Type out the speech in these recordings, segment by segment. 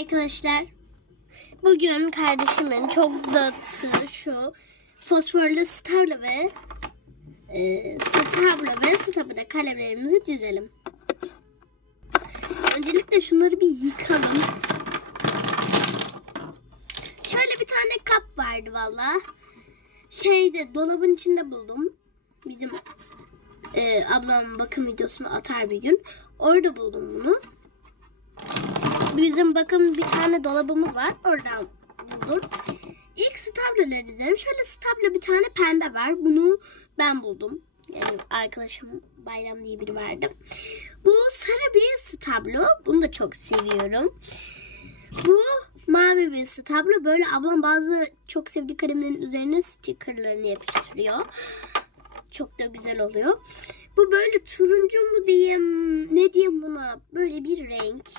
Arkadaşlar bugün kardeşimin çok dağıttığı şu fosforlu starla ve e, starla ve stabile kalemlerimizi dizelim. Öncelikle şunları bir yıkalım. Şöyle bir tane kap vardı valla. Şeyde dolabın içinde buldum. Bizim e, ablam bakım videosunu atar bir gün. Orada buldum bunu. Bizim bakın bir tane dolabımız var. Oradan buldum. İlk stabloları dizelim. Şöyle stablo bir tane pembe var. Bunu ben buldum. Yani arkadaşım Bayram diye biri verdi. Bu sarı bir stablo. Bunu da çok seviyorum. Bu mavi bir stablo. Böyle ablam bazı çok sevdiği kalemlerin üzerine stickerlarını yapıştırıyor. Çok da güzel oluyor. Bu böyle turuncu mu diyeyim ne diyeyim buna böyle bir renk.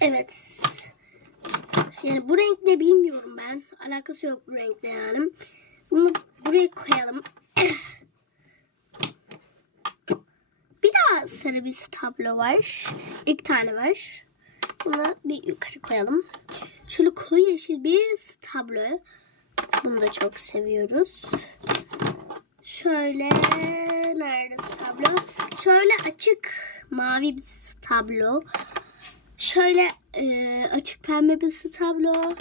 Evet. Yani bu renk ne bilmiyorum ben. Alakası yok bu renkle yani. Bunu buraya koyalım. Bir daha sarı bir tablo var. İlk tane var. Bunu bir yukarı koyalım. Şöyle koyu yeşil bir tablo. Bunu da çok seviyoruz. Şöyle nerede tablo? Şöyle açık mavi bir tablo. Şöyle e, açık pembe bir tablo.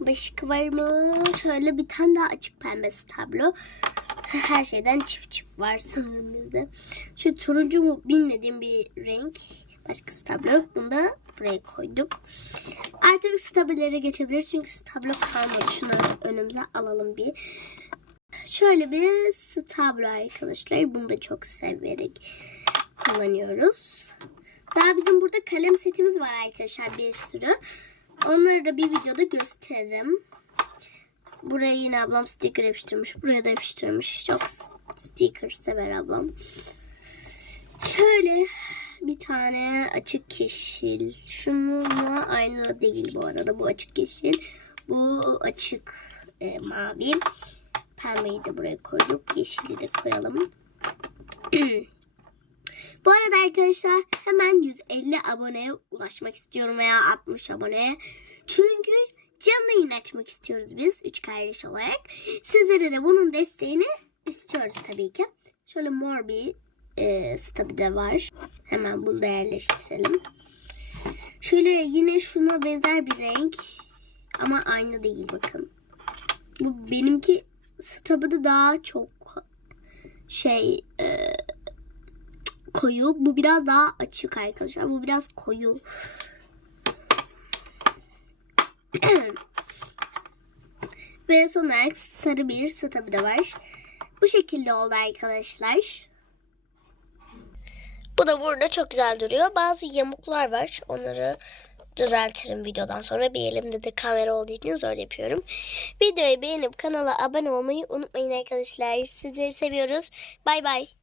Başka var mı? Şöyle bir tane daha açık pembe tablo. Her şeyden çift çift var sanırım bizde. Şu turuncu mu bilmediğim bir renk. Başka tablo yok. Bunu da buraya koyduk. Artık stabilere geçebiliriz. Çünkü tablo kalmadı. Şunu önümüze alalım bir. Şöyle bir tablo arkadaşlar. Bunu da çok severek kullanıyoruz. Daha bizim burada kalem setimiz var arkadaşlar bir sürü. Onları da bir videoda gösteririm. Buraya yine ablam sticker yapıştırmış. Buraya da yapıştırmış. Çok sticker sever ablam. Şöyle bir tane açık yeşil. Şununla aynı değil bu arada. Bu açık yeşil. Bu açık e, mavi. Pembeyi de buraya koyduk. Yeşili de koyalım. Bu arada arkadaşlar hemen 150 aboneye ulaşmak istiyorum veya 60 aboneye. Çünkü canlı yayın açmak istiyoruz biz 3 kardeş olarak. Sizlere de bunun desteğini istiyoruz tabii ki. Şöyle mor bir e, stabi de var. Hemen bunu da yerleştirelim. Şöyle yine şuna benzer bir renk ama aynı değil bakın. Bu benimki stabı da daha çok şey e, koyu. Bu biraz daha açık arkadaşlar. Bu biraz koyu. Ve son olarak sarı bir stabı da var. Bu şekilde oldu arkadaşlar. Bu da burada çok güzel duruyor. Bazı yamuklar var. Onları düzeltirim videodan sonra. Bir elimde de kamera olduğu için zor yapıyorum. Videoyu beğenip kanala abone olmayı unutmayın arkadaşlar. Sizleri seviyoruz. Bay bay.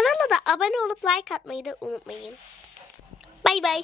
Kanala da abone olup like atmayı da unutmayın. Bay bay.